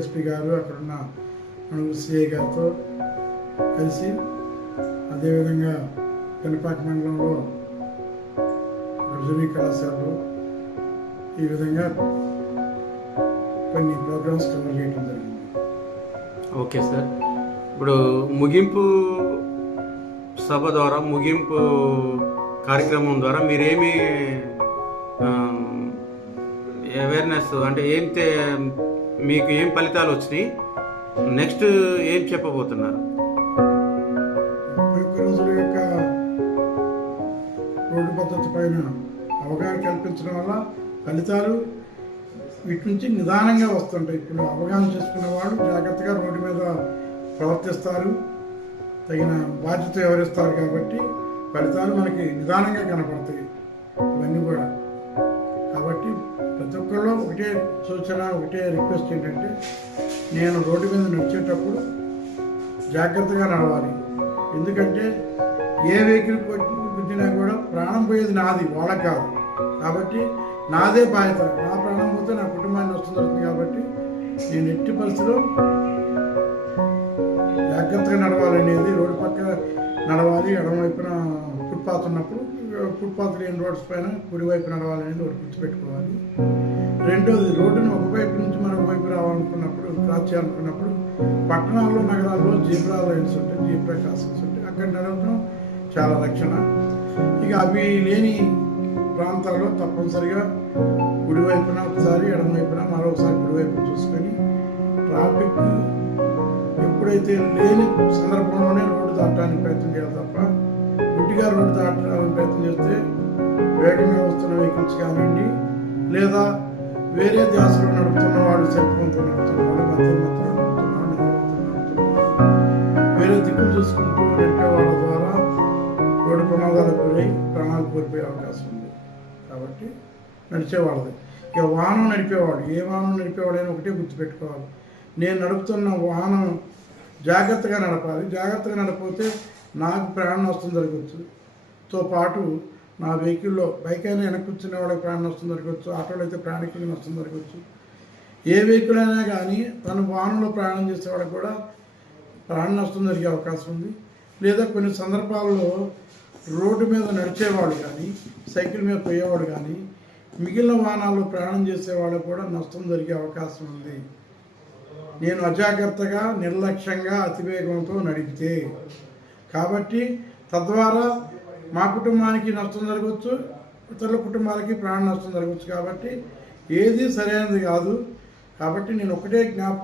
SP గారు అక్కడున్న CI గారితో కలిసి, అదేవిధంగా పెనపాక మండలంలో జూనియర్ కళాశాలలో ఈ విధంగా కొన్ని ప్రోగ్రామ్స్ కవర్ చేయడం జరిగింది. ఓకే సార్, ఇప్పుడు ముగింపు సభ ద్వారా, ముగింపు కార్యక్రమం ద్వారా మీరేమి అవేర్నెస్ అంటే మీకు ఏం ఫలితాలు వచ్చినాయి, నెక్స్ట్ ఏం చెప్పబోతున్నారు? 31 రోజుల యొక్క రోడ్డు పద్ధతి పైన అవగాహన కల్పించడం వల్ల ఫలితాలు వీటి నుంచి నిదానంగా వస్తుంటాయి. ఇప్పుడు అవగాహన చేసుకున్న వాళ్ళు జాగ్రత్తగా రోడ్డు మీద ప్రవర్తిస్తారు, తగిన బాధ్యత వివరిస్తారు, కాబట్టి ఫలితాలు మనకి నిదానంగా కనపడతాయి ఇవన్నీ కూడా. కాబట్టి ప్రతి ఒక్కరిలో ఒకటే సూచన, ఒకటే రిక్వెస్ట్ ఏంటంటే, నేను రోడ్డు మీద నడిచేటప్పుడు జాగ్రత్తగా నడవాలి. ఎందుకంటే ఏ వెహికల్ గుద్దినా కూడా ప్రాణం పోయేది నాది, వాళ్ళకి కాదు. కాబట్టి నాదే బాధ్యత. నా ప్రాణం పోతే నా కుటుంబాన్ని నష్టం జరుగుతుంది. కాబట్టి నేను ఎట్టి పరిస్థితిలో జాగ్రత్తగా నడవాలనేది, రోడ్డు పక్క నడవాలి. ఎడమవైపున ఫుట్పాత్ ఉన్నప్పుడు ఫుట్పాత్ లేని రోడ్స్ పైన కుడివైపు నడవాలనేది ఒకటి గుర్తుపెట్టుకోవాలి. రెండోది, రోడ్డును ఒకవైపు నుంచి మరొక వైపు రావాలనుకున్నప్పుడు, క్రాస్ చేయాలనుకున్నప్పుడు పట్టణాల్లో, నగరాల్లో జీబ్రా లైన్స్ ఉంటాయి, జీబ్రా క్రాసింగ్స్ ఉంటాయి. అక్కడ నడవడం చాలా రక్షణ. ఇక అవి లేని ప్రాంతాల్లో తప్పనిసరిగా కుడివైపున ఒకసారి, ఎడమవైపున మరోసారి కుడివైపు చూసుకొని, ట్రాఫిక్ ఎప్పుడైతే లేని సందర్భంలోనే రోడ్డు దాటడానికి ప్రయత్నం చేయాలి తప్ప, గుడ్డిగా రోడ్డు దాటడానికి ప్రయత్నం చేస్తే వేగంగా వస్తున్న వెహికల్స్ కానివ్వండి, లేదా వేరే ధ్యాసలో నడుపుతున్న వాళ్ళు, సెల్ ఫోన్తో నడుపుతున్నవాడు, మధ్యలో నడుపుతున్నవాడు, వేరే దిక్కులు చూసుకుంటూ నడిపే వాళ్ళ ద్వారా రోడ్డు ప్రమాదాలకు గురై ప్రాణాలు కోల్పోయే అవకాశం ఉంది. కాబట్టి నడిచేవాళ్ళది. ఇక వాహనం నడిపేవాడు, ఏ వాహనం నడిపేవాడైనా ఒకటే గుర్తుపెట్టుకోవాలి, నేను నడుపుతున్న వాహనం జాగ్రత్తగా నడపాలి. జాగ్రత్తగా నడపకపోతే నాకు ప్రాణ నష్టం జరగవచ్చు. తో పాటు నా వెహికల్లో బైక్ అయినా వెనక్కి కూర్చునే వాళ్ళకి ప్రాణ నష్టం జరగవచ్చు, ఆటోలో అయితే ప్రాణికి నష్టం జరగవచ్చు. ఏ వెహికల్ అయినా కానీ తన వాహనంలో ప్రయాణం చేసేవాడికి కూడా ప్రాణ నష్టం జరిగే అవకాశం ఉంది. లేదా కొన్ని సందర్భాల్లో రోడ్డు మీద నడిచేవాడు కానీ, సైకిల్ మీద పోయేవాడు కానీ, మిగిలిన వాహనాల్లో ప్రయాణం చేసేవాళ్ళకు కూడా నష్టం జరిగే అవకాశం ఉంది. నేను అజాగ్రత్తగా, నిర్లక్ష్యంగా, అతివేగంతో నడిపితే, కాబట్టి తద్వారా మా కుటుంబానికి నష్టం జరగవచ్చు, ఇతరుల కుటుంబాలకి ప్రాణ నష్టం జరగవచ్చు. కాబట్టి ఏది సరైనది కాదు. కాబట్టి నేను ఒకటే జ్ఞాపకం